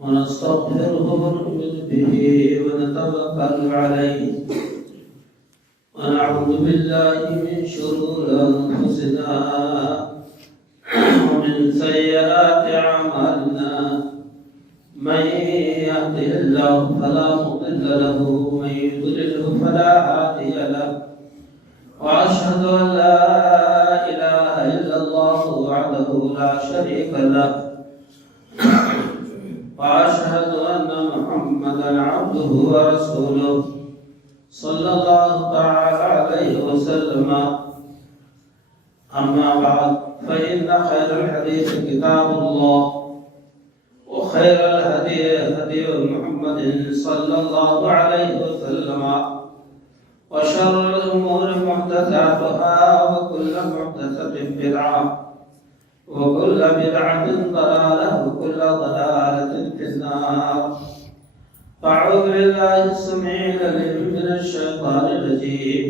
ونستغفره ونؤمن به ونتوكل عليه ونعوذ بالله من شرور أنفسنا ومن سيئات أعمالنا من يهده الله فلا مضل له ومن يضلله فلا هادي له وأشهد أن لا إله إلا الله وحده لا شريك له وأشهد أن محمدا عبده ورسوله صلى الله تعالى عليه وسلم. أما بعد فإن خير الحديث كتاب الله وخير الهدي هدي محمد صلى الله عليه وسلم وشر الأمور محدثاتها وكل محدثة بدعة وكل بدعة ضلالة وكل ضلالة في النار. أعوذ بالله السميع العليم من الشيطان الرجيم.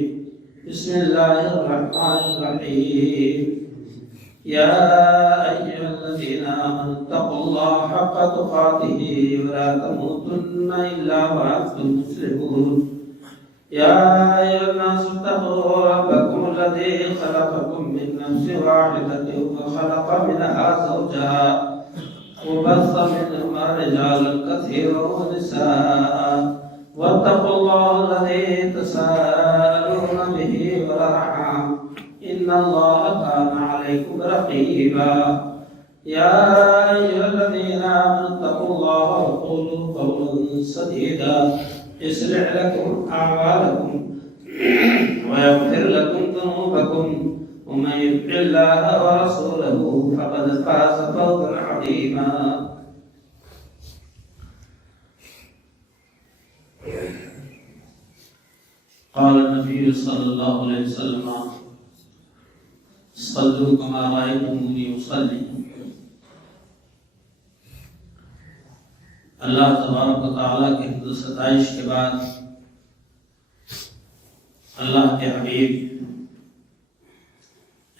بسم الله الرحمن الرحيم. يا أيها الذين آمنوا اتقوا الله حق تقاته ولا تموتن إلا وأنتم مسلمون. يا أيها الناس اتقوا ربكم الذي خلقكم من نفس واحدة وخلق منها زوجها وبث منهما رجالا كثيرا ونساء واتقوا الله الذي تساءلون به والأرحام إن الله كان عليكم رقيبا. يا أيها الذين آمنوا اتقوا الله وقولوا قولا سديدا يصلح لكم أعمالكم ويغفر لكم ذنوبكم ومن يطع الله ورسوله فقد فاز فوزا عظيما. قال النبي صلى الله عليه وسلم صلوا كما رأيتموني أصلي. اللہ تبارک و تعالیٰ کی حمد و ستائش کے بعد اللہ کے حبیب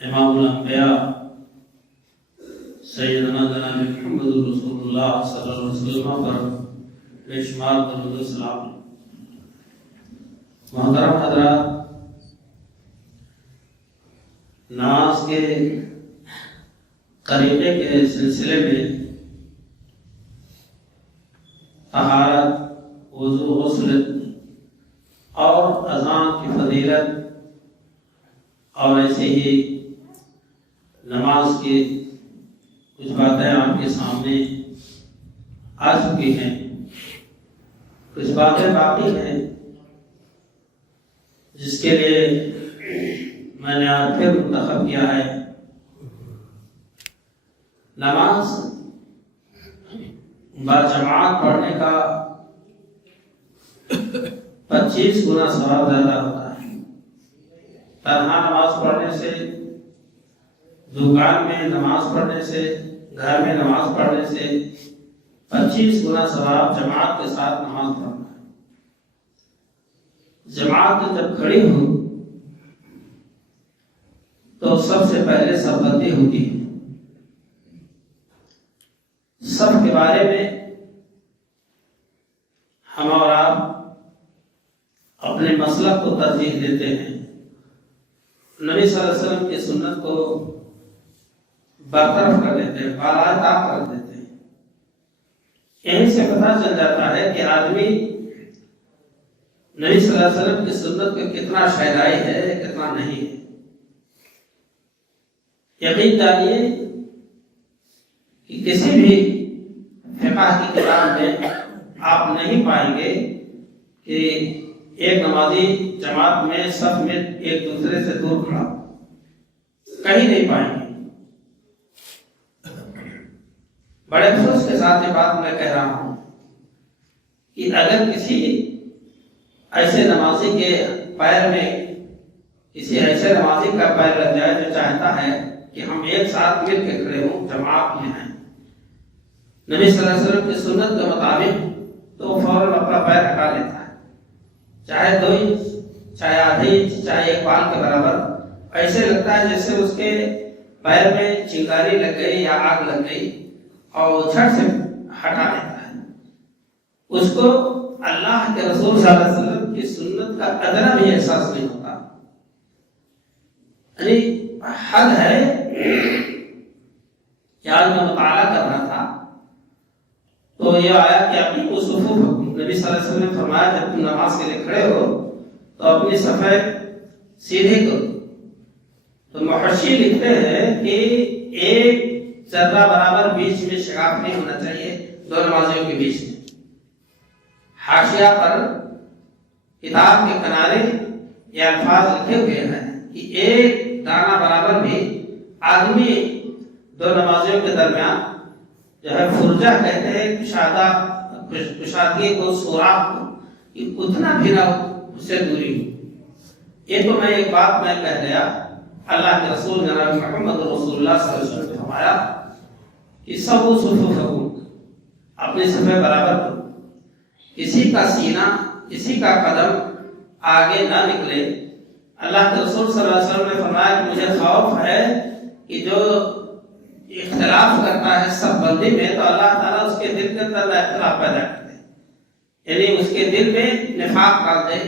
امام الانبیاء سیدنا جناب محمد رسول اللہ صلی اللہ علیہ وسلم پر بے شمار درود و سلام. محترم حضرات، نماز کے طریقے کے سلسلے میں طہارت، وضو، غسل اور اذان کی فضیلت اور ایسے ہی نماز کی کچھ باتیں آپ کے سامنے آ چکی ہیں. کچھ باتیں باقی ہیں جس کے لیے میں نے آج پھر منتخب کیا ہے. نماز باجماعت پڑھنے کا 25 گنا ثواب زیادہ ہوتا ہے. تنہا نماز پڑھنے سے، دکان میں نماز پڑھنے سے، گھر میں نماز پڑھنے سے 25 گنا ثواب جماعت کے ساتھ نماز پڑھنا ہے. جماعت جب کھڑی ہو تو سب سے پہلے صف بندی ہوتی ہے. صف کے بارے میں ہم اور آپ اپنے مسلک کو ترجیح دیتے ہیں. نبی صلی اللہ علیہ وسلم کی سنت کو برطرف کر دیتے ہیں، بالا طاق کر دیتے ہیں. یہیں سے پتہ چل جاتا ہے کہ آدمی نبی صلی اللہ علیہ وسلم کی سنت کا کتنا شہرائی ہے، کتنا نہیں ہے. یقین جانیے کہ کسی بھی فقہ کی کتاب میں آپ نہیں پائیں گے کہ ایک نمازی جماعت میں صف میں ایک دوسرے سے دور کھڑا، کہیں نہیں پائیں گے. بڑے افسوس کے ساتھ یہ بات میں کہہ رہا ہوں کہ اگر کسی ایسے نمازی کے پیر میں کسی ایسے نمازی کا پیر لگ جائے جو چاہتا ہے کہ ہم ایک ساتھ مل کے کھڑے ہوں، جماعت میں ہیں، نبی صلی اللہ علیہ وسلم کی سنت کے مطابق، تو وہ فوراً اپنا پیر ہٹا لیتا ہے، چاہے 2 انچ، چاہے آدھے انچ، چاہے 1 پال کے برابر. ایسے لگتا ہے جیسے اس کے پیر میں چنگاری لگ گئی یا آگ لگ گئی. اور جھٹ سے ہٹا دیتا ہے، اس کو اللہ کے رسول صلی اللہ علیہ وسلم کی سنت کا ادنا بھی احساس نہیں ہوتا۔ یعنی حد ہے کہ آج میں مطالعہ کر رہا تھا تو یہ آیا کہ اپنی کو صفوف، نبی صلی اللہ علیہ وسلم نے فرمایا جب تم نماز کے لیے کھڑے ہو تو اپنی صفیں سیدھے کرو۔ تو محشی لکھتے ہیں کہ ایک ذرہ برابر بیچ میں شگاف نہیں ہونا چاہیے دو نمازیوں کے بیچ میں۔ حاشیہ پر کتاب کے کنارے یہ الفاظ لکھے ہوئے ہیں کہ ایک دانہ برابر بھی آدمی دو نمازیوں کے درمیان جو ہے فرجہ کہتے ہیں کشادگی کو، سوراخ کو، اتنا بھی نہ اس سے دوری ہو۔ یہ تو میں ایک بات میں کہہ گیا، اللہ کے رسول جناب محمد رسول اللہ صلی اللہ علیہ وسلم نے فرمایا کہ سب صفوفکم، اپنی صفیں برابر کرو، کسی کا سینہ، کسی کا قدم آگے نہ نکلے۔ اللہ کے رسول صلی اللہ علیہ وسلم نے فرمایا کہ مجھے خوف ہے کہ جو اختلاف کرتا ہے سب بندی میں تو اللہ تعالیٰ اس کے دل کے اندر اختلاف پیدا کر دے، یعنی اس کے دل میں نفاق ڈال دے،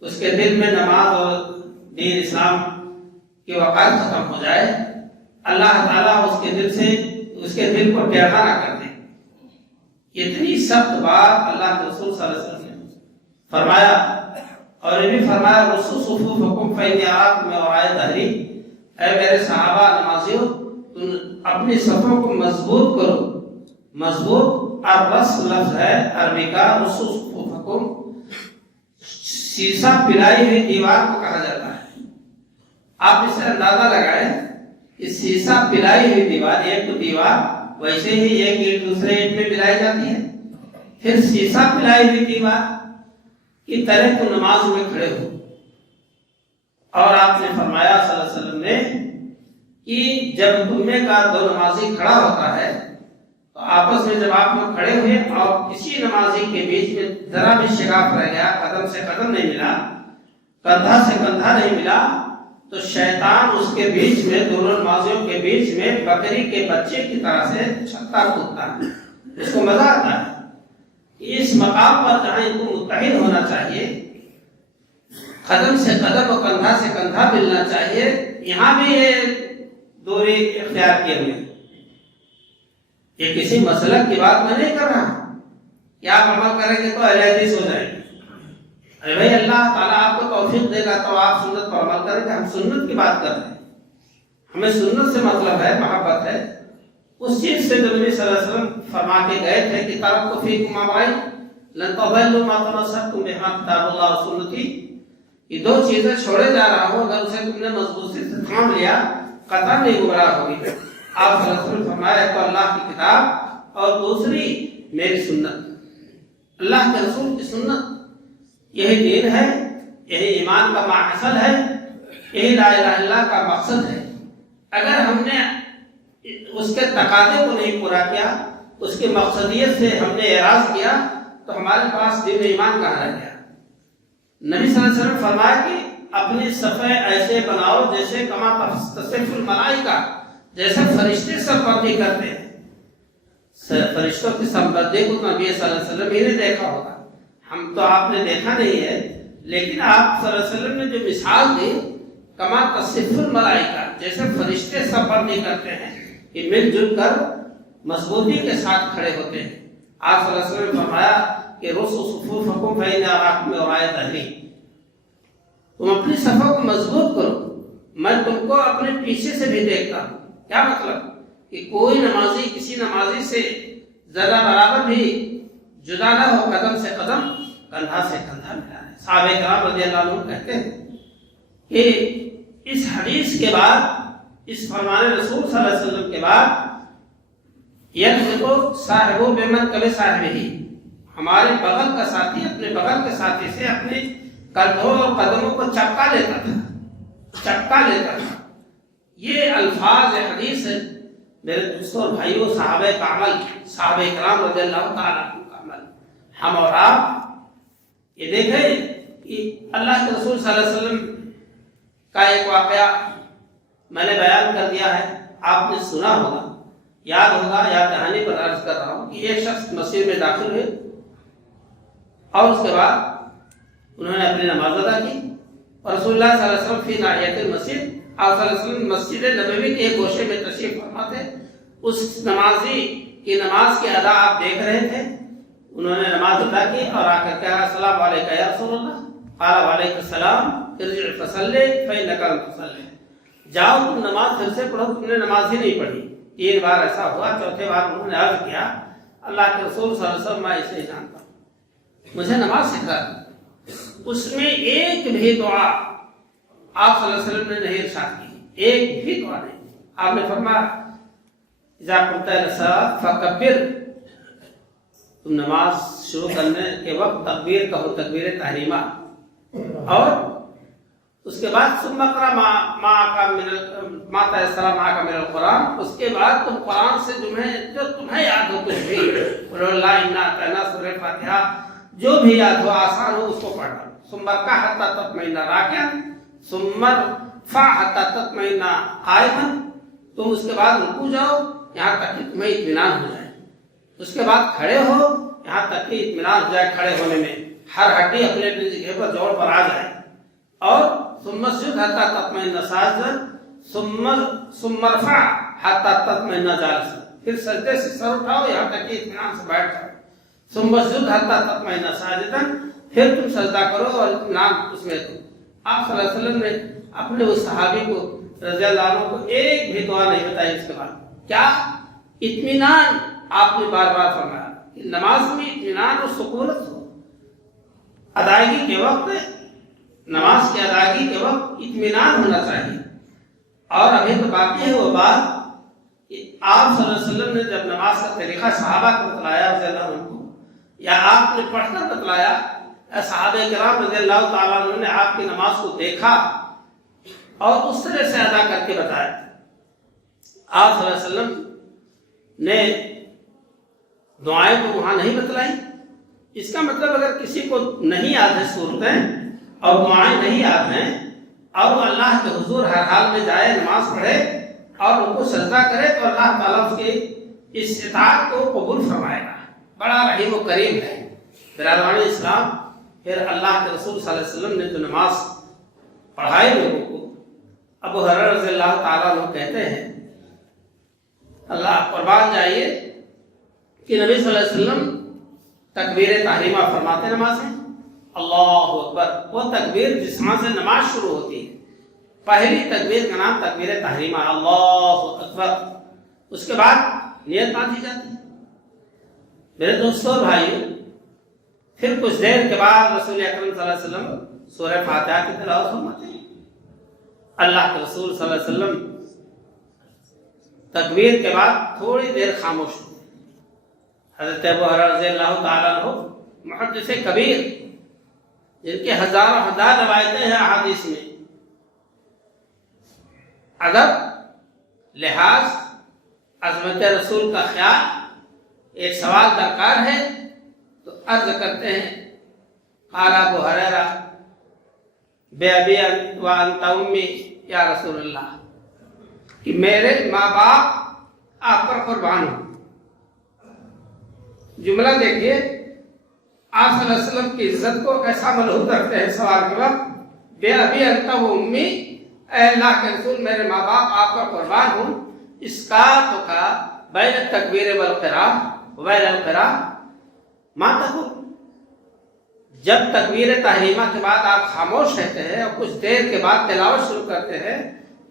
اس کے دل میں نماز اور دین اسلام کی وقار ختم ہو جائے، اللہ تعالیٰ اس کے دل کو ٹیڑھا نہ کر دے۔ اتنی سخت بات اللہ کے رسول صلی اللہ علیہ وسلم نے فرمایا، اور یہ بھی فرمایا رسول صفوفکم فإنی أراکم من وراء ظہری، اے میرے صحابہ نمازیوں تم اپنی صفوں کو مضبوط کرو۔ مضبوط الرس لفظ ہے عربی کا، رسول صفوفکم سیسا پلائی ہوئی دیوار کو کہا جاتا ہے۔ آپ اس سے اندازہ لگائیں کہ سیسا پلائی ہوئی دیوار، ایک تو دیوار ویسے ہی ایک اینٹ دوسرے اینٹ میں ملائی جاتی ہے، پھر سیسا پلائی ہوئی دیوار کی طرح تو نماز میں کھڑے ہو۔ اور آپ نے فرمایا صلی اللہ علیہ وسلم نے کہ جب تمہیں کا دو نمازی کھڑا ہوتا ہے تو آپس میں جب آپ لوگ کھڑے ہوئے اور کسی نمازی کے بیچ میں ذرا بھی شگاف رہ گیا، قدم سے قدم نہیں ملا، کندھا سے کندھا نہیں ملا، تو شیطان اس کے بیچ میں، دونوں نمازیوں کے بیچ میں بکری کے بچے کی طرح سے چھکتا کودتا ہے، اس کو مزہ آتا ہے۔ اس مقام پر جہاں ان کو متحد ہونا چاہیے، قدم سے قدم اور کندھا سے کندھا ملنا چاہیے، یہاں بھی یہ دوری اختیار کیے ہوئے۔ یہ کسی مسلک کی بات میں نہیں کر رہا کہ آپ عمل کریں گے تو اہل حدیث ہو جائیں گے۔ ارے بھائی اللہ تعالیٰ آپ کو توفیق دے گا تو آپ سنت پر عمل کریں گے۔ ہم سنت کی بات کر رہے ہیں، ہمیں سنت سے مطلب ہے، محبت ہے اس چیز سے جو نبی صلی اللہ علیہ وسلم فرما کے گئے تھے کہ ترکت فیکم امرین لن تضلوا ما تمسکتم بہما کتاب اللہ و سنتی، یہ دو چیزیں چھوڑے جا رہا ہوں، اگر اسے تم نے مضبوطی سے تھام لیا قطعا نہیں گمراہ ہوگی۔ آپ صلی اللہ علیہ وسلم فرمایا تو اللہ کی کتاب اور دوسری میری سنت، اللہ کے رسول کی سنت، یہی دین ہے، یہی ایمان کا ماحصل ہے، یہی لا الہ الا اللہ کا مقصد ہے۔ اگر ہم نے اس کے تقاضے کو نہیں پورا کیا، اس کی مقصدیت سے ہم نے اعراض کیا تو ہمارے پاس دین و ایمان کہاں رہ گیا؟ نبی صلی اللہ علیہ وسلم فرمایا کہ اپنی صفیں ایسے بناؤ جیسے کما تصف الملائکہ، جیسے فرشتے سب بندی کرتے ہیں۔ فرشتوں کی سمبندی کو نبی صلی اللہ علیہ وسلم ہی نے دیکھا ہوگا، ہم تو آپ نے دیکھا نہیں ہے، لیکن آپ صلی اللہ علیہ وسلم نے جو مثال دی کما تصف الملائکہ، جیسے فرشتے سب بندی کرتے ہیں کہ مل جل کر مضبوطی کے ساتھ کھڑے ہوتے ہیں۔ آپ صلی اللہ علیہ وسلم نے فرمایا کہ رسوا صفوفکم فإنی أراکم من وراء ظہری، تم اپنی صفوں کو مضبوط کرو، میں تم کو اپنے پیچھے سے بھی دیکھتا ہوں۔ کیا مطلب کہ کوئی نمازی کسی نمازی سے ذرا برابر بھی جدا نہ ہو، قدم سے قدم کندھا سے کندھا ملانا۔ صحابہ کرام رضی اللہ عنہ کہتے ہیں کہ اس حدیث کے بعد، اس فرمان رسول صلی اللہ علیہ وسلم کے بعد یلحق صاحب بمنکب صاحبہ، ہمارے بغل کا ساتھی اپنے بغل کے ساتھی سے اپنے کندھوں اور قدموں کو چپکا لیتا تھا۔ یہ الفاظ حدیث ہے میرے دوستوں اور بھائیوں، صحابہ کا عمل، صحابہ کرام رضی اللہ تعالیٰ عنہ کا عمل، ہم اور آپ یہ دیکھیں کہ اللہ کے رسول صلی اللہ علیہ وسلم کا ایک واقعہ میں نے بیان کر دیا ہے، آپ نے سنا ہوگا۔ یاد ہوگا، یاد دہانی پر عرض کر رہا ہوں کہ ایک شخص مسجد میں داخل ہوئے اور اس کے بعد انہوں نے اپنی نماز ادا کی، اور رسول اللہ صلی اللہ علیہ وسلم فی ناحیۃ المسجد، آپ صلی اللہ علیہ وسلم مسجد نبوی کے ایک گوشے میں تشریف فرما تھے. اس نمازی کی نماز کی ادا آپ دیکھ رہے تھے. انہوں نے نماز ادا کی اور آ کر کہا السلام علیکم یا رسول اللہ. قال وعلیکم السلام ارجع فصلی فإنک لم تصلی. جاؤ تم نماز پھر سے پڑھو، تم نے نماز ہی نہیں پڑھی. 3 بار ایسا ہوا. چوتھے بار انہوں نے عرض کیا اللہ کے رسول صلی اللہ علیہ وسلم میں اسے جانتا ہوں، مجھے نماز سکھا. اس میں ایک بھی دعا آپ صلی اللہ علیہ وسلم نے نہیں ارشاد کی، ایک بھی دعا نہیں. آپ نے فرمایا اذا قمت الى الصلاۃ فکبر، تم نماز شروع کرنے کے وقت تکبیر کہو، تکبیر تحریمہ. اور اس کے بعد ثم اقرأ ما تيسر معك من القرآن، اس کے بعد تم قرآن سے جو تمہیں یاد ہو کچھ بھی، لا انا اعطیناک سورہ فاتحہ جو بھی یاد ہو آسان ہو اس کو پڑھنا. ثم ارکع حتى تطمئن راکعا ثم ارفع حتى تطمئن قائما، تم اس کے بعد رکوع جاؤ یہاں تک کہ تمہیں اطمینان ہو جائے. اس کے بعد کھڑے ہو یہاں تک کہ اطمینان ہو جائے، کھڑے ہونے میں ہر ہڈی اپنے اپنی جگہ پر جوڑ پر آ جائے. اور ثم اسجد حتى تطمئن ساجدا ثم ارفع حتى تطمئن جالسا، پھر سجدے سے سر اٹھاؤ یہاں تک کہ اطمینان سے بیٹھ جاؤ. ثم اسجد حتى تطمئن ساجدا، پھر تم سجدہ کرو اور اطمینان اس میں دو. آپ صلی اللہ علیہ وسلم نے اپنے اس صحابی کو رضی اللہ عنہ کو ایک بھی دعا نہیں بتائی. اس کے بعد کیا اطمینان آپ نے بار بار فرمایا کہ نماز میں اطمینان اور سکونت ہو. ادائیگی کے وقت، نماز کی ادائیگی کے وقت اطمینان ہونا چاہیے. اور ابھی تو باقی ہے وہ بات کہ آپ صلی اللہ علیہ وسلم نے جب نماز کا طریقہ صحابہ کو بتلایا رضی اللہ عنہ کو، یا آپ نے پڑھ کر بتلایا، صحابہ کرام رضی اللہ تعالیٰ عنہ نے آپ کی نماز کو دیکھا اور اس طرح سے ادا کر کے بتایا. آپ صلی اللہ علیہ وسلم نے دعائیں کو وہاں نہیں بتلائی. اس کا مطلب اگر کسی کو نہیں یاد ہے صورتیں اور دعائیں نہیں یاد ہیں اور وہ اللہ کے حضور ہر حال میں جائے، نماز پڑھے اور ان کو سجدہ کرے، تو اللہ تعالیٰ اس کی اس اطاعت کو قبول فرمائے گا. بڑا رحیم و کریم ہے. برادران اسلام، پھر اللہ کے رسول صلی اللہ علیہ وسلم نے جو نماز پڑھائی لوگوں کو، ابو ہریرہ رضی اللہ تعالیٰ عنہ کہتے ہیں اللہ قربان جائیے کہ نبی صلی اللہ علیہ وسلم تکبیر تحریمہ فرماتے نماز میں، اللہ اکبر. وہ تکبیر جس ماں سے نماز شروع ہوتی ہے، پہلی تکبیر کا نام تکبیر تحریمہ، اللہ اکبر. اس کے بعد نیت باندھی جاتی ہے. میرے دوستوں اور بھائیوں، پھر کچھ دیر کے بعد رسول اکرم صلی اللہ علیہ وسلم سورہ فاتحہ کی تلاوت فرماتے ہیں. اللہ کے رسول صلی اللہ علیہ وسلم تکبیر کے بعد تھوڑی دیر خاموش ہوتے. حضرت ابو ہریرہ رضی اللہ تعالیٰ عنہ محدث کبیر، جن کے ہزاروں ہزار روایتیں ہیں احادیث میں، ادب، لحاظ، عظمت رسول کا خیال، ایک سوال درکار ہے تو عرض کرتے ہیں قال ابو ہریرہ بأبی وأنت أمی یا رسول اللہ، کہ میرے ماں باپ آپ پر قربان ہوں. جملہ دیکھیے، آپ صلی اللہ علیہ وسلم کی عزت کو کیسا ملحوظ رکھتے ہیں سوال کے وقت. بأبی انت وأمی، اے اللہ کے رسول میرے ماں باپ آپ پر قربان ہوں. اس کا تو کا بین التکبیر والقراءۃ وبین القراءۃ ما تقول، جب تکبیر تحریمہ کے بعد آپ خاموش رہتے ہیں اور کچھ دیر کے بعد تلاوت شروع کرتے ہیں،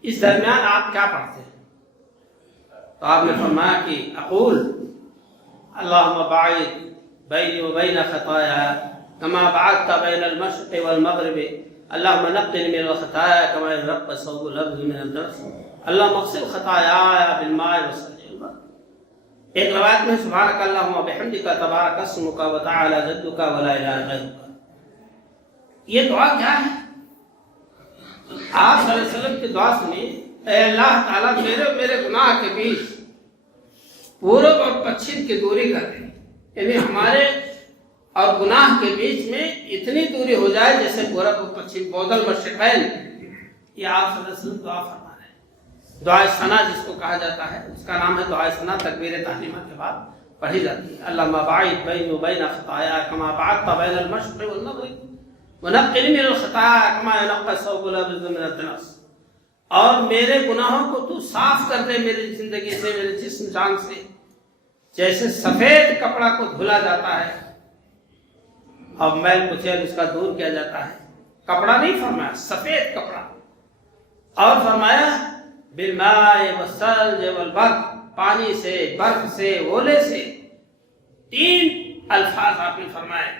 اس درمیان آپ کیا پڑھتے ہیں؟ تو آپ نے فرمایا کہ اقول اللہم باعد بینی و بین خطایا کما بعدت بین المشرق والمغرب، اللہم نقنی من الخطایا کما ينقى الثوب الابيض من الدنس، اللہم اغسل خطایا بالماء والثلج والبرد. ایک روایت میں سبحانک اللہم وبحمدک تبارک اسمک وتعالی جدک ولا الہ غیرک. یہ دعا کیا ہے؟ آپ صلی اللہ علیہ وسلم کی دعا سنی، اے اللہ تعالیٰ میرے گناہ کے بیچ پورب اور پچھم کی دوری کر دیں، یعنی ہمارے اور گناہ کے بیچ میں اتنی دوری ہو جائے جیسے پورب اور پچھم، بودل مشرقین. یہ آپ صلی اللہ علیہ وسلم دعا فرما رہے ہیں. دعائے ثنا جس کو کہا جاتا ہے، اس کا نام ہے دعائے ثنا، تکبیر تحریمہ کے بعد پڑھی جاتی ہے۔ اللہم باعث بینی و بین خطایا کما بعدت بین المشرق والمغرب ونقنی من الخطایا کما ینقی الثوب الابیض من الدنس، اور میرے گناہوں کو تو صاف کر دے میری زندگی سے، میرے جسم جان سے، جیسے سفید کپڑا کو دھلا جاتا ہے اور میل کچیل اس کا دور کیا جاتا ہے، کپڑا نہیں فرمایا، سفید کپڑا، اور فرمایا بالماء والثلج والبرد، پانی سے، برف سے، اولے سے، 3 الفاظ آپ نے فرمائے،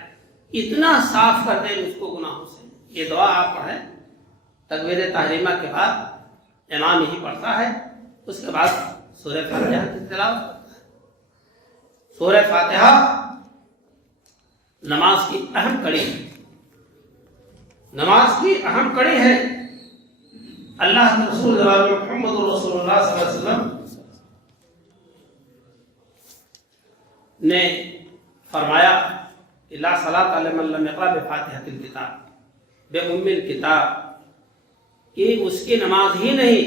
اتنا صاف کر دے مجھ کو گناہوں سے۔ یہ دعا آپ پڑھیں تکبیر تحریمہ کے بعد، امام یہی پڑھتا ہے، اس کے بعد سورہ فاتحہ کی تلاوت کرتا ہے۔ سورہ فاتحہ نماز کی اہم کڑی ہے، نماز کی اہم کڑی ہے۔ اللہ کے رسول جناب محمد رسول اللہ صلی اللہ علیہ وسلم نے فرمایا کہ لا صلاۃ لمن لم یقرأ بفاتحۃ الکتاب بأم الکتاب، کہ اس کی نماز ہی نہیں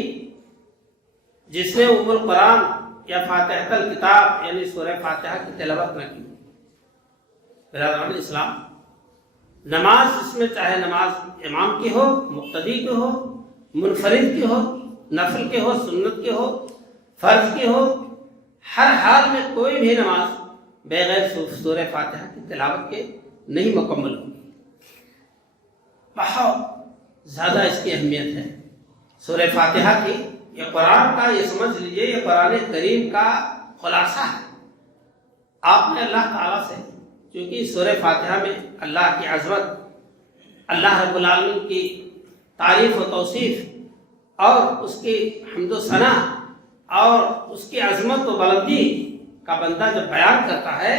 جس نے ام القرآن یا فاتحۃ الکتاب یعنی سورہ فاتحہ کی تلاوت نہ کی۔ برادران اسلام، نماز اس میں چاہے نماز امام کی ہو، مقتدی کی ہو، منفرد کی ہو، نفل کی ہو، سنت کی ہو، فرض کی ہو، ہر حال میں کوئی بھی نماز بغیر سورہ فاتحہ کی تلاوت کے نہیں مکمل ہوگی۔ بہت زیادہ اس کی اہمیت ہے سورہ فاتحہ کی۔ یہ قرآن کا، یہ سمجھ لیجئے، یہ قرآن کریم کا خلاصہ ہے۔ آپ نے اللہ تعالیٰ سے، چونکہ سورہ فاتحہ میں اللہ کی عظمت، اللہ رب العالمین کی تعریف و توصیف اور اس کی حمد و ثنا اور اس کی عظمت و بلندی کا بندہ جب بیان کرتا ہے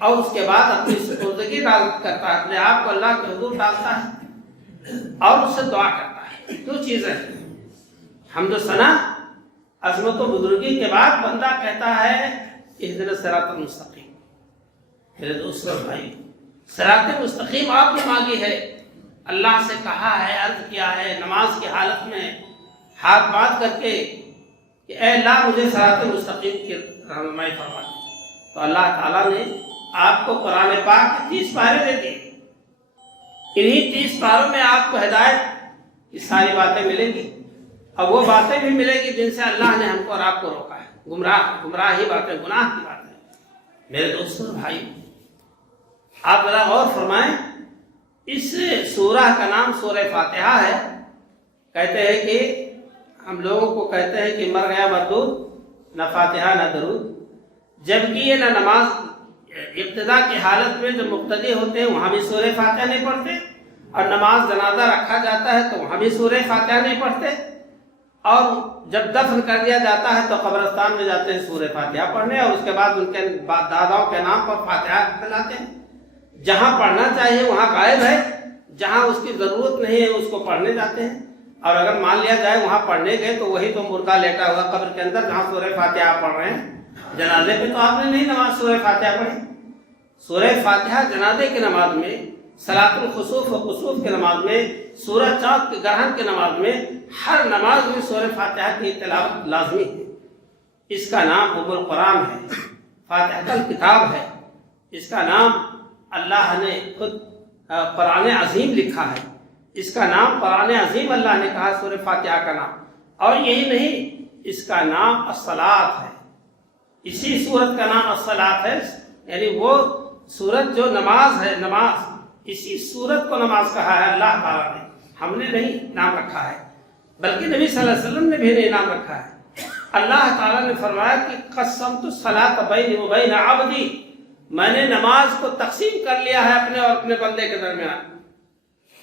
اور اس کے بعد اپنی سپردگی کرتا ہے، اپنے آپ کو اللہ کے حضور ڈالتا ہے اور اس سے دعا کرتا ہے، 2 چیزیں ہیں، حمد و ثنا، عظمت و بزرگی کے بعد بندہ کہتا ہے اہدنا الصراط المستقیم۔ میرے دوستو بھائی، صراط مستقیم آپ نے مانگی ہے، اللہ سے کہا ہے، عرض کیا ہے نماز کی حالت میں ہاتھ باندھ کر کے کہ اے اللہ مجھے صراط مستقیم کی رہنمائی فرما دے، تو اللہ تعالیٰ نے آپ کو قرآن پاک کے 30 پارے دے دیے۔ انہی 30 پاروں میں آپ کو ہدایت کی ساری باتیں ملیں گی، اور وہ باتیں بھی ملیں گی جن سے اللہ نے ہم کو اور آپ کو روکا ہے، گمراہی باتیں، گناہ کی باتیں۔ میرے دوستوں بھائی، آپ ذرا غور فرمائیں، اس سورہ کا نام سورہ فاتحہ ہے۔ کہتے ہیں کہ ہم لوگوں کو کہتے ہیں کہ مر گیا مردود، نہ فاتحہ نہ درود، جبکہ یہ نہ نماز ابتدا کی حالت میں جو مقتدی ہوتے ہیں وہاں بھی سورہ فاتحہ نہیں پڑھتے، اور نماز جنازہ رکھا جاتا ہے تو وہاں بھی سورہ فاتحہ نہیں پڑھتے، اور جب دفن کر دیا جاتا ہے تو قبرستان میں جاتے ہیں سورہ فاتحہ پڑھنے، اور اس کے بعد ان کے داداؤں کے نام پر فاتحہ دلاتے ہیں۔ جہاں پڑھنا چاہیے وہاں غائب ہے، جہاں اس کی ضرورت نہیں ہے اس کو پڑھنے جاتے ہیں، اور اگر مان لیا جائے وہاں پڑھنے گئے تو وہی تو مردہ لیٹا ہوا قبر کے اندر جہاں سورہ فاتحہ آپ پڑھ رہے ہیں۔ جنازے پہ تو آپ نے نہیں نماز سورہ فاتحہ پڑھی۔ سورہ فاتحہ جنازے کی نماز میں، صلاۃ الخسوف و کسوف کی نماز میں، سورج چاند کے گرہن کی نماز میں، ہر نماز میں سورہ فاتحہ کی تلاوت لازمی ہے۔ اس کا نام ام القرآن ہے، فاتحۃ الکتاب ہے، اس کا نام اللہ نے خود قرآن عظیم لکھا ہے، اس کا نام قرآن عظیم اللہ نے کہا سورہ فاتحہ کا نام، اور یہی نہیں، اس کا نام الصلاۃ ہے، اسی سورت کا نام الصلاۃ ہے، یعنی وہ سورت جو نماز ہے، نماز، اسی سورت کو نماز کہا ہے اللہ تعالیٰ نے، ہم نے نہیں نام رکھا ہے، بلکہ نبی صلی اللہ علیہ وسلم نے بھی نہیں نام رکھا ہے۔ اللہ تعالیٰ نے فرمایا کہ قسمت الصلاۃ بینی و بین عبدی، میں نے نماز کو تقسیم کر لیا ہے اپنے اور اپنے بندے کے درمیان۔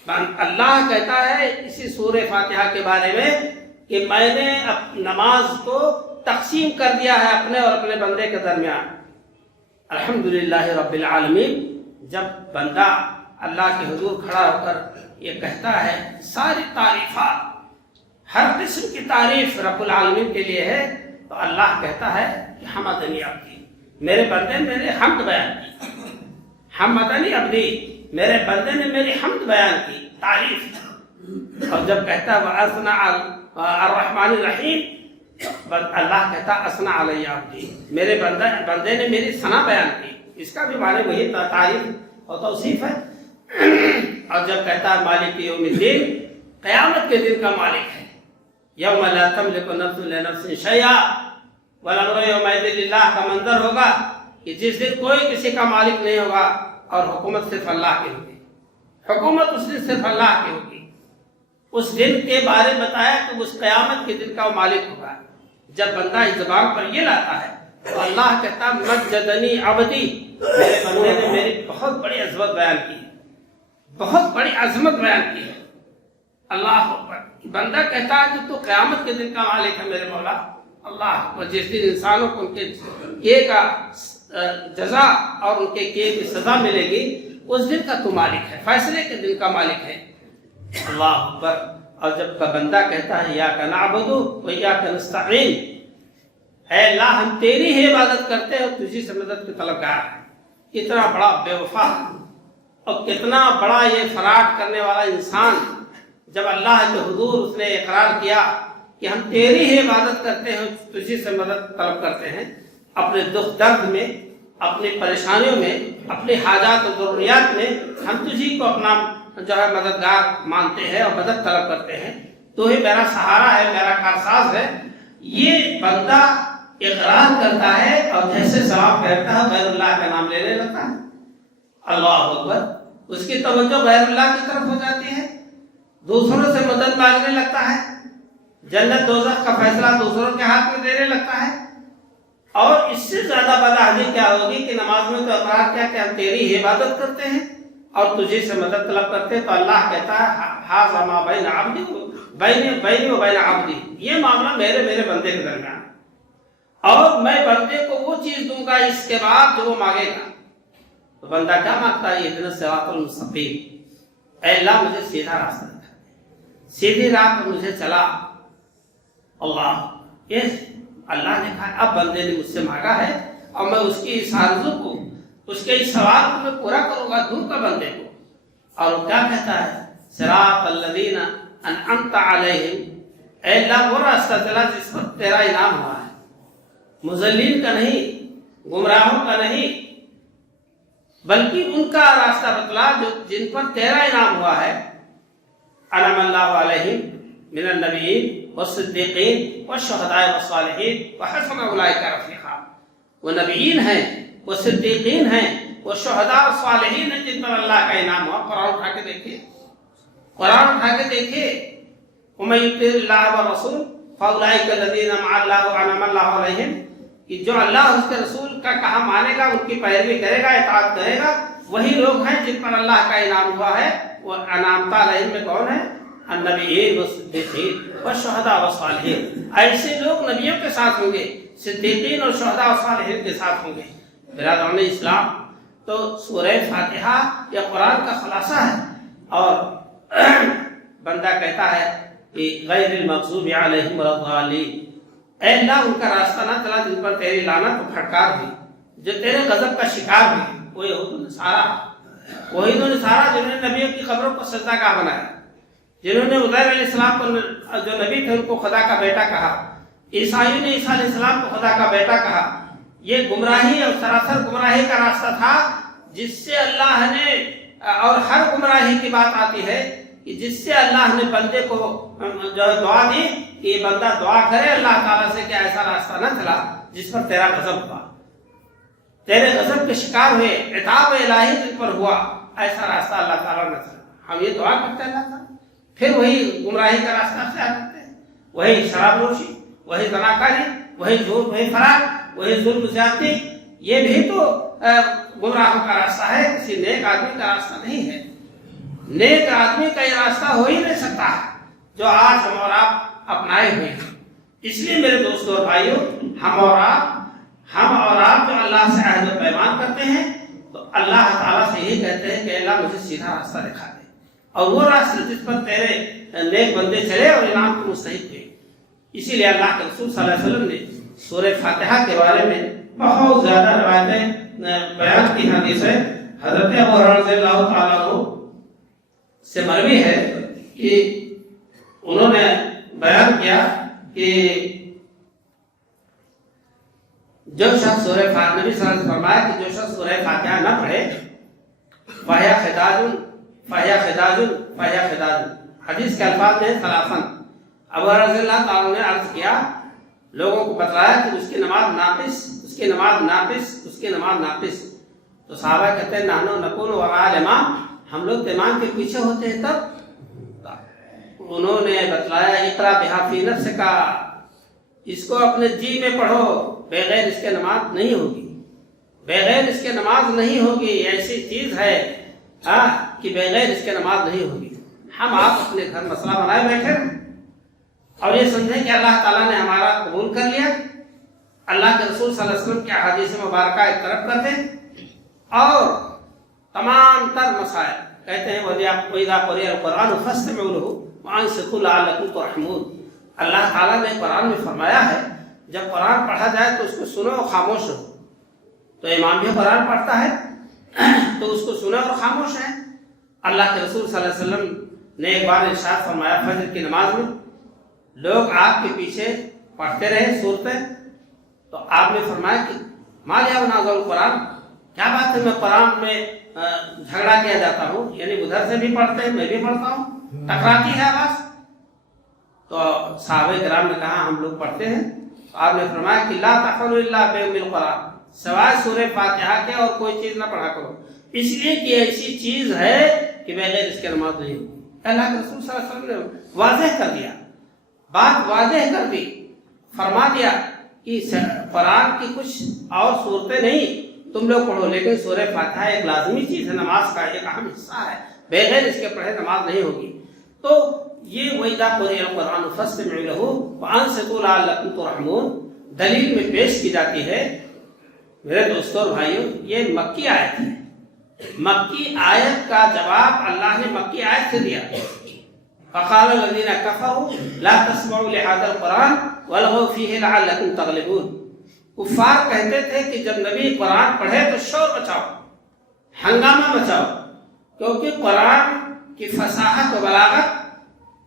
اللہ کہتا ہے اسی سورہ فاتحہ کے بارے میں کہ میں نے نماز کو تقسیم کر دیا ہے اپنے اور اپنے بندے کے درمیان۔ الحمدللہ رب العالمین، جب بندہ اللہ کے حضور کھڑا ہو کر یہ کہتا ہے، ساری تعریفات، ہر قسم کی تعریف رب العالمین کے لیے ہے، تو اللہ کہتا ہے کہ حمدنی عبدی، میرے بندے نے میرے حمد بیان کی، حمدنی عبدی، میرے بندے نے میری حمد بیان کی، تعریف۔ اور جب کہتا ہے وَأَثْنَى الرحمن الرحیم، اللہ کہتا اسنا علی عبدی، میرے بندے نے میری ثنا بیان کی، اس کا بھی معنی وہی تعریف اور توصیف ہے۔ اور جب کہتا ہے مالک یوم الدین، قیامت کے دن کا مالک ہے، یوم لا تملک نفس لنفس شیئا والامر یومئذ للہ کا منظر ہوگا کہ جس دن کوئی کسی کا مالک نہیں ہوگا اور حکومت صرف اللہ کی ہوگی، حکومت اس دن صرف اللہ کی ہوگی۔ اس دن کے بارے بتایا کہ اس قیامت کے دن کا وہ مالک ہوگا۔ جب بندہ اس زبان پر یہ لاتا ہے تو اللہ کہتا مجدنی عبدی، میرے بندے نے میری بہت بڑی عظمت بیان کی ہے، بہت بڑی عظمت بیان کی ہے۔ اللہ اکبر، بندہ کہتا ہے کہ تو قیامت کے دن کا مالک ہے میرے مولا۔ اللہ اکبر، جس دن انسانوں کو ان کے کیے کا جزا اور ان کے کیے کی سزا ملے گی، اس دن کا تو مالک ہے، فیصلے کے دن کا مالک ہے۔ اللہ اکبر۔ اور جب کا بندہ کہتا ہے ایاک نعبد و ایاک نستعین، اے اللہ ہم تیری ہی عبادت کرتے ہیں اور تجھی سے مدد کے طلبگار ہیں۔ کتنا بڑا بے وفا اور کتنا بڑا یہ فراڈ کرنے والا انسان، جب اللہ کے حضور اس نے اقرار کیا کہ ہم تیری ہی عبادت کرتے ہیں، تجھی سے مدد طلب کرتے ہیں، اپنے دکھ درد میں، اپنی پریشانیوں میں، اپنی حاجات و ضروریات میں ہم تجھی کو اپنا جو ہے مددگار مانتے ہیں اور مدد طلب کرتے ہیں، تو ہی میرا سہارا ہے، میرا کارساز ہے۔ یہ بندہ اقرار کرتا ہے اور جیسے ثواب پھیرتا ہے غیر اللہ کا نام لینے لگتا ہے۔ اللہ اکبر، اس کی توجہ غیر اللہ کی طرف ہو جاتی ہے، دوسروں سے مدد مانگنے لگتا ہے، جنت دوزخ کا فیصلہ دوسروں کے ہاتھ میں دینے لگتا ہے۔ اور اس سے زیادہ بدعہدی کیا ہوگی کہ نماز میں تو اقرار کیا کہ ہم تیری ہی عبادت کرتے ہیں اور تجھے سے مدد طلب کرتے ہیں، تو اللہ کہتا ہے ھذا ما بین عبدی بینی و بین عبدی، یہ معاملہ میرے بندے کے درمیان، اور میں بندے کو وہ چیز دوں گا اس کے بعد جو وہ مانگے گا۔ تو بندہ کیا مانگتا ہے؟ اہدنا الصراط المستقیم، اے اللہ مجھے سیدھا راستہ دکھا دے، سیدھی راہ پر مجھے چلا۔ اللہ، یہ اللہ نے کہا اب بندے نے مجھ سے مانگا ہے اور میں اس کی اس آرزو کو، اس کے اس سوال کو میں پورا کروں گا، دوں گا بندے کو۔ اور وہ کیا کہتا ہے؟ صراط الذین انعمت علیہم، اے اللہ وہ راستہ چلا جس پر تیرا انعام ہوا ہے، مضلین کا نہیں، گمراہوں کا نہیں، بلکہ ان کا راستہ بتلا جو جن پر تیرا انعام ہوا ہے۔ انعم اللہ علیہم من النبیین والصدیقین والشہداء والصالحین وحسن اولئک رفیقا، وہ نبیین ہیں، وہ صدیقین ہیں، وہ شہداء اور صالحین ہیں جن پر اللہ کا انعام ہوا۔ قرآن اٹھا کے دیکھیے، قرآن اٹھا کے دیکھیے، وَمَن يُطِعِ اللَّهَ وَالرَّسُولَ فَأُولَئِكَ الَّذِينَ أَنْعَمَ اللَّهُ عَلَيْهِمْ، کہ جو اللہ اور اس کے رسول کا کہا مانے گا، ان کی پیروی کرے گا، اطاعت کرے گا، وہی لوگ ہیں جن پر اللہ کا انعام ہوا ہے۔ وہ انعامت علیہم میں کون ہے؟ النبیین والصدیقین والشہداء والصالحین، ایسے لوگ نبیوں کے ساتھ ہوں گے، صدیقین اور شہداء اور صالحین کے ساتھ ہوں گے۔ برادران اسلام، تو سورہ فاتحہ یہ قرآن کا خلاصہ ہے، اور بندہ کہتا ہے کہ غیر المغضوب علیہم ولا الضالین، اے اللہ ان کا راستہ نہ چلا جن پر تیری لعنت و پھٹکار ہوئی، جو تیرے غضب کا شکار ہوئی، وہ یہود و نصارہ، وہی تو نصارہ جنہوں نے نبیوں کی قبروں کو سجدہ گاہ بنایا، جنہوں نے عزیر علیہ السلام کو جو نبی تھے ان کو خدا کا بیٹا کہا، عیسائیوں نے عیسیٰ علیہ السلام کو خدا کا بیٹا کہا۔ یہ گمراہی اور سراسر گمراہی کا راستہ تھا جس سے اللہ نے، اور ہر گمراہی کی بات آتی ہے کہ جس سے اللہ نے بندے کو جو دعا دی کہ یہ بندہ دعا کرے اللہ تعالیٰ سے کہ ایسا راستہ نہ چلا جس پر تیرا غضب ہوا، تیرے غضب کے شکار ہوئے، عتاب الہی جن پر ہوا، ایسا راستہ اللہ تعالیٰ نہ چلا۔ ہم یہ دعا کرتے ہیں اللہ تعالیٰ، پھر وہی گمراہی کا راستہ اختیار کرتے ہیں، وہی شراب نوشی، وہی زناکاری، وہی جھوٹ، وہی فرار، وہی ظلم زیادتی، یہ بھی تو گمراہوں کا راستہ ہے، کسی نیک آدمی کا راستہ نہیں ہے۔ نیک آدمی کا یہ راستہ ہو ہی نہیں سکتا جو آج ہم اور آپ اپنائے ہوئے ہیں۔ اس لیے میرے دوستوں اور بھائیوں، ہم اور آپ جو اللہ سے عہد و پیمان کرتے ہیں تو اللہ تعالیٰ سے یہی کہتے ہیں کہ اللہ مجھے سیدھا راستہ دکھا دے، اور وہ راستہ جس پر تیرے نیک بندے چلے اور انعام کے مستحق ہوئے۔ اسی لیے اللہ کے رسول صلی اللہ علیہ وسلم نے سورہ فاتحہ کے بارے میں بہت زیادہ روایتیں بیان کی۔ حدیث ہے حضرت ابو ہریرہ رضی اللہ تعالیٰ عنہ سے مروی ہے کہ انہوں نے بیان کیا کہ جو شخص سورہ فاتحہ، نبی صلی اللہ علیہ وسلم نے فرمایا کہ جو شخص سورہ فاتحہ نہ پڑھے فہیا خداج فہیا خداج فہیا خداج، حدیث کے الفاظ میں ثلاثن۔ ابو ہریرہ رضی اللہ تعالیٰ نے عرض کیا، لوگوں کو بتلایا کہ اس کی نماز ناقص، اس کی نماز ناقص، اس کی نماز ناقص۔ تو صحابہ کہتے ہیں نحن نقول وراء الامام، ہم لوگ امام کے پیچھے ہوتے ہیں تب۔ انہوں نے بتلایا اقرا بہا فی نفسک، اس کو اپنے جی میں پڑھو، بغیر اس کے نماز نہیں ہوگی، بغیر اس کے نماز نہیں ہوگی، ایسی چیز ہے کہ بغیر اس کے نماز نہیں ہوگی۔ ہم آپ اپنے گھر مسئلہ بنائے بیٹھے ہیں اور یہ سمجھیں کہ اللہ تعالیٰ نے ہمارا قبول کر لیا، اللہ کے رسول صلی اللہ علیہ وسلم کی احادیث مبارکہ ایک طرف کر دیں اور تمام تر مسائل کہتے ہیں وَإِذَا قُرِئَ الْقُرْآنُ فَاسْتَمِعُوا لَهُ وَأَنصِتُوا لَعَلَّكُمْ تُرْحَمُونَ۔ اللہ تعالیٰ نے قرآن میں فرمایا ہے جب قرآن پڑھا جائے تو اس کو سنو اور خاموش ہو۔ تو امام بھی قرآن پڑھتا ہے تو اس کو سنو اور خاموش ہے۔ اللہ کے رسول صلی اللہ علیہ وسلم نے ایک بار ارشاد فرمایا فجر کی نماز میں، لوگ آپ کے پیچھے پڑھتے رہے سورتیں، تو آپ نے فرمایا کہ ما ينازع القرآن، کیا بات ہے میں قرآن میں جھگڑا کیا جاتا ہوں، یعنی ادھر سے بھی پڑھتے ہیں میں بھی پڑھتا ہوں، ٹکراتی ہے آواز۔ تو صحابہ کرام نے کہا ہم لوگ پڑھتے ہیں، تو آپ نے فرمایا کہ لا تفعلوا الا بأم القرآن، سوائے سورہ فاتحہ کے اور کوئی چیز نہ پڑھا کرو، اس لیے کہ ایسی چیز ہے کہ بغیر اس کے نماز نہیں ہوگی۔ اللہ کے رسول صلی اللہ علیہ وسلم نے واضح کر دیا، بات واضح کر دی، فرما دیا کہ قرآن کی کچھ اور صورتیں نہیں تم لوگ پڑھو، لیکن سورہ فاتحہ ایک لازمی چیز ہے، نماز کا ایک اہم حصہ ہے، بغیر اس کے پڑھے نماز نہیں ہوگی۔ تو یہ وَإِذَا قُرِئَ الْقُرْآنُ فَاسْتَمِعُوا لَهُ وَأَنصِتُوا لَعَلَّكُمْ تُرْحَمُونَ دلیل میں پیش کی جاتی ہے میرے دوستوں اور بھائیوں، یہ مکی آیت ہے، مکی آیت کا جواب اللہ نے مکی آیت سے دیا۔ فَقَالَ الَّذِينَ كَفَرُوا لَا تَسْمَعُوا لِهَذَا الْقُرْآنِ وَالْغَوْا فِيهِ لَعَلَّكُمْ تَغْلِبُونَ۔ کفار کہتے تھے کہ جب نبی قرآن پڑھے تو شور مچاؤ، ہنگامہ مچاؤ، کیونکہ قرآن کی فصاحت و بلاغت،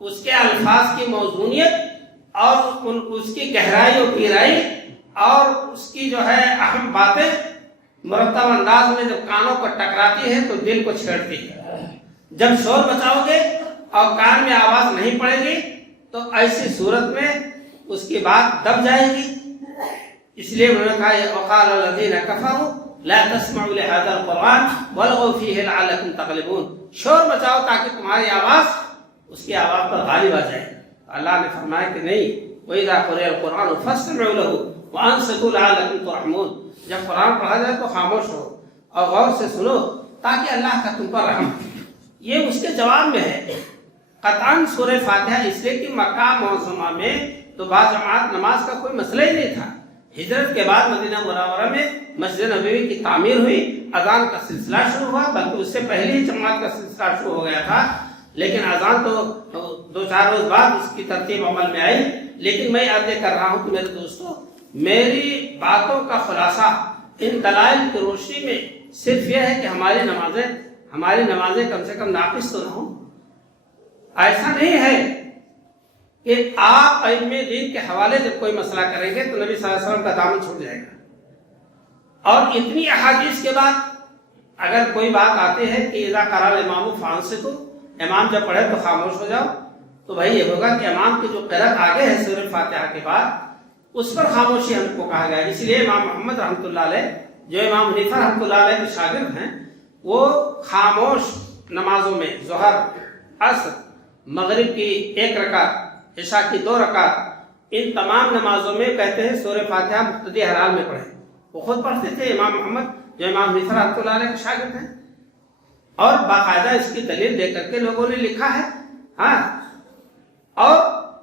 اس کے الفاظ کی موزونیت اور اس کی گہرائی و گہرائی اور اس کی جو ہے اہم باتیں مرتب انداز میں جب کانوں کو ٹکراتی ہے تو دل کو چھیڑتی ہے۔ جب شور مچاؤ گے اور کان میں آواز نہیں پڑے گی تو ایسی صورت میں اس کی بات دب جائے گی۔ اس لیے انہوں نے کہا وقال الذین کفروا لا تسمعوا لهذا القرآن والغوا فیہ لعلکم تغلبون، شور مچاؤ تاکہ تمہاری آواز اس کی آواز پر غالب آ جائے۔ اللہ نے فرمایا کہ نہیں، وَإِذَا قُرِئَ الْقُرْآنُ فَاسْتَمِعُوا لَهُ وَأَنصِتُوا لَعَلَّكُمْ تُرْحَمُونَ، جب قرآن پڑھا جائے تو خاموش ہو اور غور سے سنو تاکہ اللہ کا تم پر رحم۔ یہ اس کے جواب میں ہے۔ قطعاً سورہ فاتحہ اس لیے کہ مکہ معظمہ میں تو باجماعت نماز کا کوئی مسئلہ ہی نہیں تھا۔ ہجرت کے بعد مدینہ منورہ میں مسجد نبوی کی تعمیر ہوئی، اذان کا سلسلہ شروع ہوا، بلکہ اس سے پہلے ہی جماعت کا سلسلہ شروع ہو گیا تھا، لیکن اذان تو 2-4 روز بعد اس کی ترتیب عمل میں آئی۔ لیکن میں عرض کر رہا ہوں کہ میرے دوستو، میری باتوں کا خلاصہ ان دلائل کی روشنی میں صرف یہ ہے کہ ہماری نمازیں کم سے کم ناقص تو نہ ہوں۔ ایسا نہیں ہے کہ آپ علم دین کے حوالے جب کوئی مسئلہ کریں گے تو نبی صلی اللہ علیہ وسلم کا دامن چھوٹ جائے گا، اور اتنی احادیث کے بعد اگر کوئی بات آتی ہے کہ اذا قرأ الامام فانصتوا، امام جب پڑھے تو خاموش ہو جاؤ، تو بھائی یہ ہوگا کہ امام کی جو قرأت آگے ہے سورہ فاتحہ کے بعد اس پر خاموشی ہم کو کہا گیا۔ اس لیے امام محمد رحمۃ اللہ علیہ جو امام حنیفہ رحمۃ اللہ علیہ کے شاگرد ہیں، وہ خاموش نمازوں میں ظہر، عصر، مغرب کی 1 رکعت، عشاء کی 2 رکعت، ان تمام نمازوں میں کہتے ہیں سورہ فاتحہ مقتدی حال میں پڑھیں۔ وہ خود پڑھتے تھے امام محمد جو امام حنیفہ رحمۃ اللہ علیہ کے شاگرد ہیں، اور باقاعدہ اس کی دلیل دے کر کے لوگوں نے لکھا ہے۔ ہاں، اور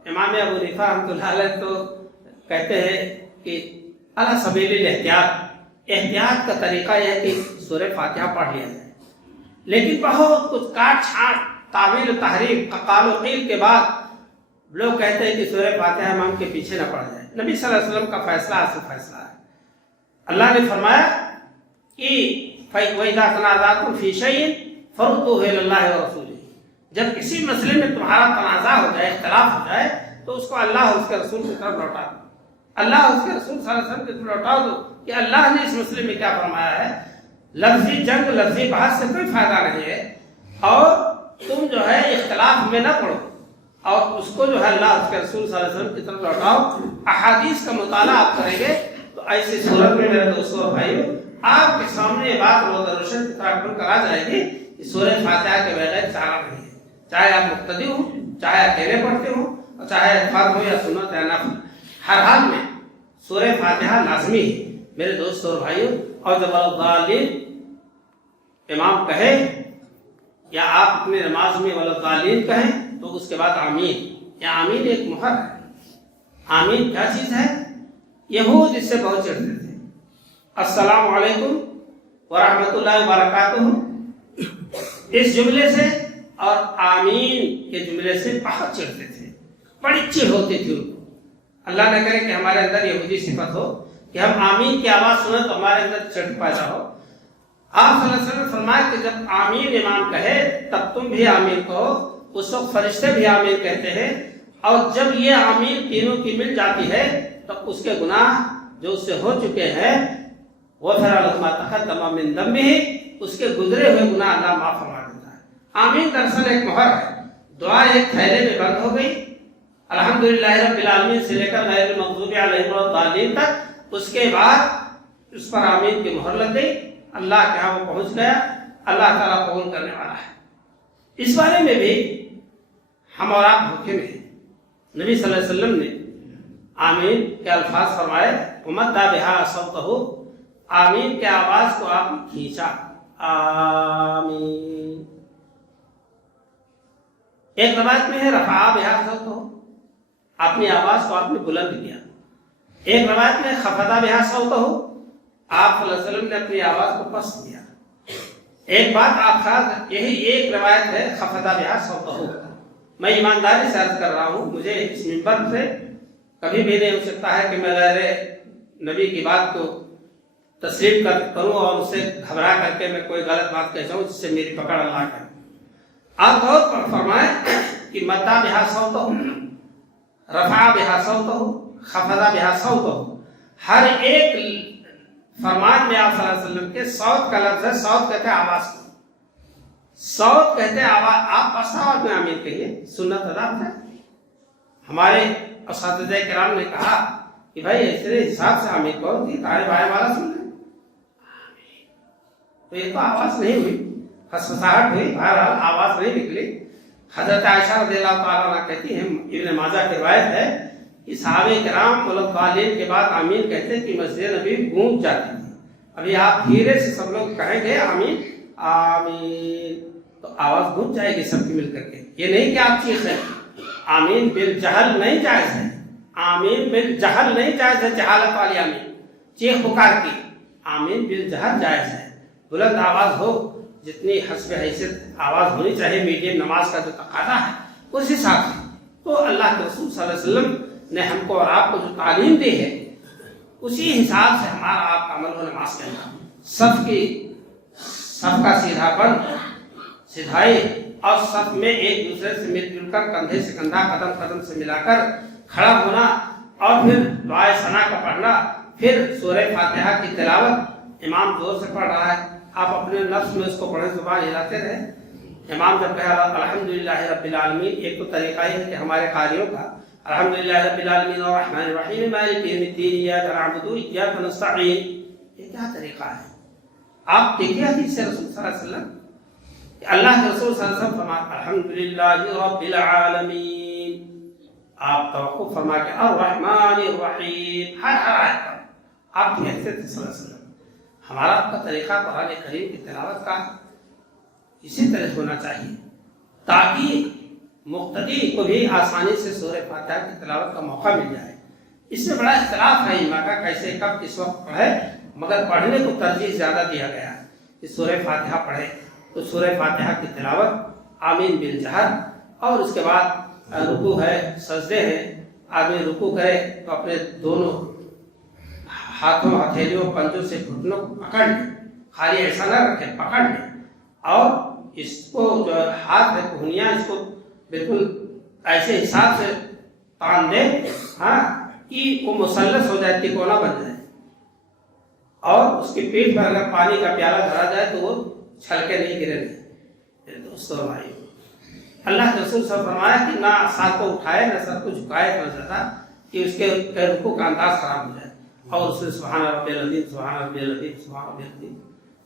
امام ابو حنیفہ رحمۃ اللہ علیہ تو کہتے ہیں کہ علی سبیل احتیاط کا طریقہ یہ ہے کہ سورہ فاتحہ پڑھ لیا جائے، لیکن بہت کچھ کاٹ چھانٹ، تعویل و تحریف، قال و قیل کے بعد لوگ کہتے ہیں کہ سورہ فاتحہ امام کے پیچھے نہ پڑھ جائے۔ نبی صلی اللہ علیہ وسلم کا فیصلہ اصل فیصلہ ہے۔ اللہ نے فرمایا کہ وَإِذَا تَنَازَعْتُمْ فِي شَيْءٍ فَرُدُّوهُ إِلَى اللَّهِ وَرَسُولِهِ، جب کسی مسئلے میں تمہارا تنازع ہو جائے، اختلاف ہو جائے، تو اس کو اللہ اور اس کے رسول کی طرف لوٹا دو۔ اللہ اس کے رسول صلی اللہ علیہ وسلم کی طرف لوٹاؤ دو کہ اللہ نے اس مسئلے میں کیا فرمایا ہے. لفظی جنگ لفظی بحث سے کوئی فائدہ نہیں ہے، اور تم جو ہے اختلاف میں نہ پڑو، اور اس کو جو ہے اللہ اس کے رسول صلی اللہ علیہ وسلم کی طرف لوٹاؤ. احادیث کا مطالعہ آپ کریں گے تو ایسی صورت میں میرے دوستوں اور بھائیوں آپ کے سامنے یہ بات روشن کی طرح کھل کر آ جائے گی کہ سورہ فاتحہ کے بغیر چارہ نہیں ہے. چاہے آپ مقتدی ہوں، چاہے اکیلے پڑھتے ہوں، اور چاہے فرض ہو یا سنت یا نفل، ہر حال میں سورہ فاتحہ لازمی ہے میرے دوستوں اور بھائیوں. اور جب الضالین امام کہے یا آپ اپنے نماز میں والضالین کہیں تو اس کے بعد آمین. یا آمین ایک مہر ہے. آمین کیا چیز ہے؟ یہود اس سے بہت چڑھتے تھے. السلام علیکم ورحمۃ اللہ وبرکاتہ اس جملے سے اور آمین کے جملے سے بہت چڑھتے تھے، بڑی چڑ ہوتی تھی ان کو. اللہ نہ کرے کہ ہمارے اندر یہودی صفت ہو کہ ہم آمین کی آواز سنیں تو ہمارے اندر چڑھ پیدا ہو. آپ صلی اللہ علیہ وسلم نے فرمایا کہ جب آمین امام کہے تب تم بھی آمین کہو. اس وقت فرشتے بھی آمین کہتے ہیں، اور جب یہ آمین تینوں کی مل جاتی ہے تو اس کے گناہ جو اس سے ہو چکے ہیں غفر له ما تقدم من ذنبه، اس کے گزرے ہوئے گناہ اللہ معاف فرما دیتا ہے. آمین دراصل ایک مہر ہے. دعا ایک تھیلے میں بند ہو گئی الحمدللہ رب العالمین سے لے کر غیر المغضوب علیہم الضالین تک، اس کے بعد اس پر آمین کی مہر لگ گئی، اللہ کے ہاں وہ پہنچ گیا. اللہ تعالیٰ قبول کرنے والا ہے. اس بارے میں بھی ہم اور آپ دھوکے میں ہیں. نبی صلی اللہ علیہ وسلم نے آمین کے الفاظ فرمائے وَمَدَّ بِهَا صَوْتَهُ، آمین کے آواز کو آپ نے کھینچا. آمین. ایک روایت میں ہے رفع بها صوته، اپنی آواز کو آپ نے بلند کیا. ایک روایت میں خفض بها صوته، آپ صلی اللہ علیہ وسلم نے اپنی آواز کو پست کیا. ایک بات آپ خاص، یہی ایک روایت ہے خفض بها صوته. میں ایمانداری سے عرض کر رہا ہوں، مجھے اس منبر سے کبھی بھی نہیں ہو سکتا ہے کہ میں غیر نبی کی بات کو تسلیم کروں اور اسے گھبرا کر کے میں کوئی غلط بات کہہ جاؤں جس سے میری پکڑ اللہ کرے. آپ غور پر فرمائیں کہ مدّ بها صوته، رفع بها صوته، خفض بها صوته، ہر ایک فرمان میں آپ صلی اللہ علیہ وسلم کے صوت کا لفظ ہے. صوت کہتے ہیں آواز کو، صوت کہتے ہیں آواز. آپ پست آواز میں آمین کہیے، سنت ادا ہے. ہمارے اساتذہ کرام نے کہا کہ بھائی ایسے حساب سے آمین کہو کہ تارے بھائی والا سن لیں. تو یہ تو آواز نہیں ہوئی، خسخساہٹ ہوئی، بہرحال آواز نہیں نکلی. حضرت عائشہ رضی اللہ تعالیٰ عنہ کہتی ہیں، ابن ماجہ کی روایت ہے کہ صحابہ کرام والضالین کے بعد آمین کہتے کہ مسجد نبی گونج جاتی تھی. ابھی آپ دھیرے سے سب لوگ کہیں گے آمین آمین تو آواز گونج جائے گی سب کی مل کر کے. یہ نہیں کہ آپ چیخیں. آمین بالجہل نہیں جائز ہے. آمین بالجہل نہیں جائز ہے، جہالت والی آمین چیخ پکار کی. آمین بالجہل جائز ہے. بلند آواز ہو، جتنی حسب حیثیت آواز ہونی چاہیے میڈیم نماز کا جو تقاضا ہے اس حساب سے. تو اللہ کے رسول صلی اللہ علیہ وسلم نے ہم کو اور آپ کو جو تعلیم دی ہے اسی حساب سے ہمارا آپ کا عمل و نماز کے اندر صف کا سیدھا پن، سیدھائی، اور صف میں ایک دوسرے سے مل جل کر کندھے سے کندھا قدم قدم سے ملا کر کھڑا ہونا، اور پھر دعائے ثنا کا پڑھنا، پھر سورہ فاتحہ کی تلاوت. امام زور سے پڑھ رہا ہے، آپ اپنے نفس میں اس کو پڑھیں، زبان ہلاتے رہے. امام جب کہہ رہا الحمدللہ رب العالمین، ایک تو طریقہ یہ ہے کہ ہمارے قاریوں کا الحمدللہ رب العالمین الرحمن الرحیم مالک یوم الدین ایاک نعبد و ایاک نستعین، یہ کیا طریقہ ہے؟ آپ دیکھیے حدیث سے رسول صلی اللہ علیہ وسلم کہ اللہ کے رسول صلی اللہ علیہ وسلم فرماتے الحمدللہ رب العالمین. آپ توقف فرما کے الرحمن الرحیم ہر آیت پر آپ کہتے تھے صلی اللہ علیہ وسلم. ہمارا آپ کا طریقہ قرآن کریم کی تلاوت کا اسی طرح ہونا چاہیے تاکہ مقتدی کو بھی آسانی سے سورہ فاتحہ کی تلاوت کا موقع مل جائے. اس میں بڑا اختلاف ہے علماء کا کیسے کب کس وقت پڑھے، مگر پڑھنے کو ترجیح زیادہ دیا گیا ہے کہ سورہ فاتحہ پڑھے. تو سورہ فاتحہ کی تلاوت آمین بالجہر، اور اس کے بعد رکوع ہے، سجدے ہیں. آدمی رکوع کرے تو اپنے دونوں ہاتھوں ہتھیلیوں پنجوں سے گھٹنوں کو پکڑ لیں، خالی ایسا نہ رکھے، پکڑ لیں، اور اس کو جو ہاتھ ہے کہنیاں اس کو بالکل ایسے حساب سے تان دیں. ہاں، کہ وہ مثلث ہو جائے، تکونا بن جائے، اور اس کی پیٹھ پر اگر پانی کا پیالہ دھرا جائے تو وہ چھلکے نہیں گرے نہیں۔ دوستو بھائی، اللہ کے رسول صلی اللہ علیہ وسلم فرمایا کہ نہ ساتھ کو اٹھائے نہ سر کو جھکائے اتنا زیادہ کہ اس کے رکوع کا انداز خراب ہو جائے، اور اس نے سبحان ربی العظیم سبحان ربی العظیم سبحان ربی العظیم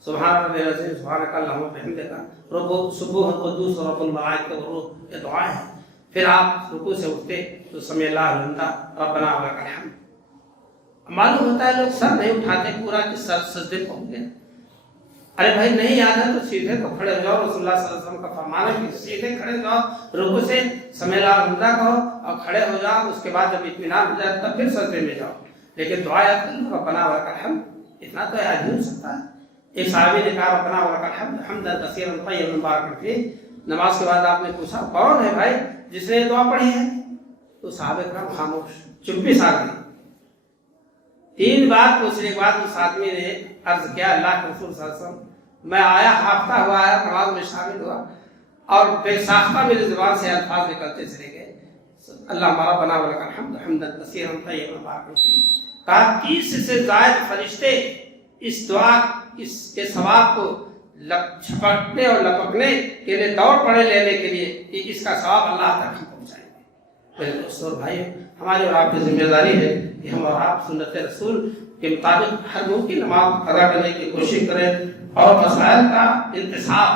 سبحان ربی العظیم سبحانک اللہم وبحمدک رب سبوح القدوس رب الملائکۃ والروح، یہ دعائیں ہیں۔ پھر آپ رکوع سے اٹھتے تو سمیع اللہ لمن حمدہ ربنا ولک الحمد۔ معلوم ہوتا ہے لوگ سر نہیں اٹھاتے پورا کہ سر سجدے پہنچ گئے۔ ارے بھائی نہیں یاد ہے تو سیدھے تو کھڑے ہو جاؤ، رسول اللہ صلی اللہ علیہ وسلم کا فرمان ہے کہ سیدھے کھڑے ہو جاؤ، رکوع سے سمیع اللہ لمن حمدہ کہو اور کھڑے ہو جاؤ، اس کے بعد جب اطمینان ہو جائے تب پھر سجدے میں جاؤ۔ لیکن دعا یاد کر لو ربنا ولک الحمد، اتنا تو یاد نہیں ہو سکتا ہے۔ ایک صحابی نے کہا ربنا ولک الحمد حمدا کثیرا طیبا مبارکا فیہ، نماز کے بعد آپ نے پوچھا کون ہے بھائی جس نے دعا پڑھی ہے؟ تو صحابہ کرام خاموش، چپی سا گئی۔ 3 بار پوچھنے کے بعد اس آدمی نے عرض کیا اللہ کے رسول صلی اللہ علیہ وسلم میں آیا ہافتہ ہوا آیا نماز میں شامل ہوا اور بے ساختہ میری زبان سے الفاظ نکلتے چلے گئے، اللہ ربنا ولک الحمد حمدا کثیرا طیبا مبارکا فیہ۔ کہا 30 سے زائد فرشتے اس دعا اس کے ثواب کو چھپکنے اور لپکنے کے لیے دوڑ پڑے لینے کے لیے کہ اس کا ثواب اللہ تک ہم پہنچائیں گے۔ میرے دوستوں اور بھائیوں، ہماری اور آپ کی ذمہ داری ہے کہ ہم اور آپ سنت رسول کے مطابق ہر ممکن نماز ادا کرنے کی کوشش کریں، اور مسائل کا انتصاب،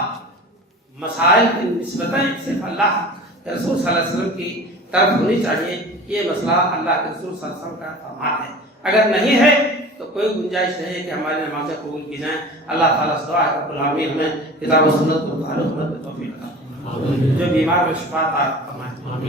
مسائل کی نسبتیں صرف اللہ کے رسول صلی اللہ علیہ وسلم کی طرف ہونی چاہیے۔ یہ مسئلہ اللہ کے رسول صلی اللہ علیہ وسلم کا فرمان ہے، اگر نہیں ہے تو کوئی گنجائش نہیں ہے کہ ہماری نمازیں قبول کی جائیں۔ اللہ تعالیٰ سے دعا ہے رب العالمین ہمیں کتاب و سنت کو تعلق میں توفیق عطا فرمائے، جو بیمار کو شفا عطا فرمائے۔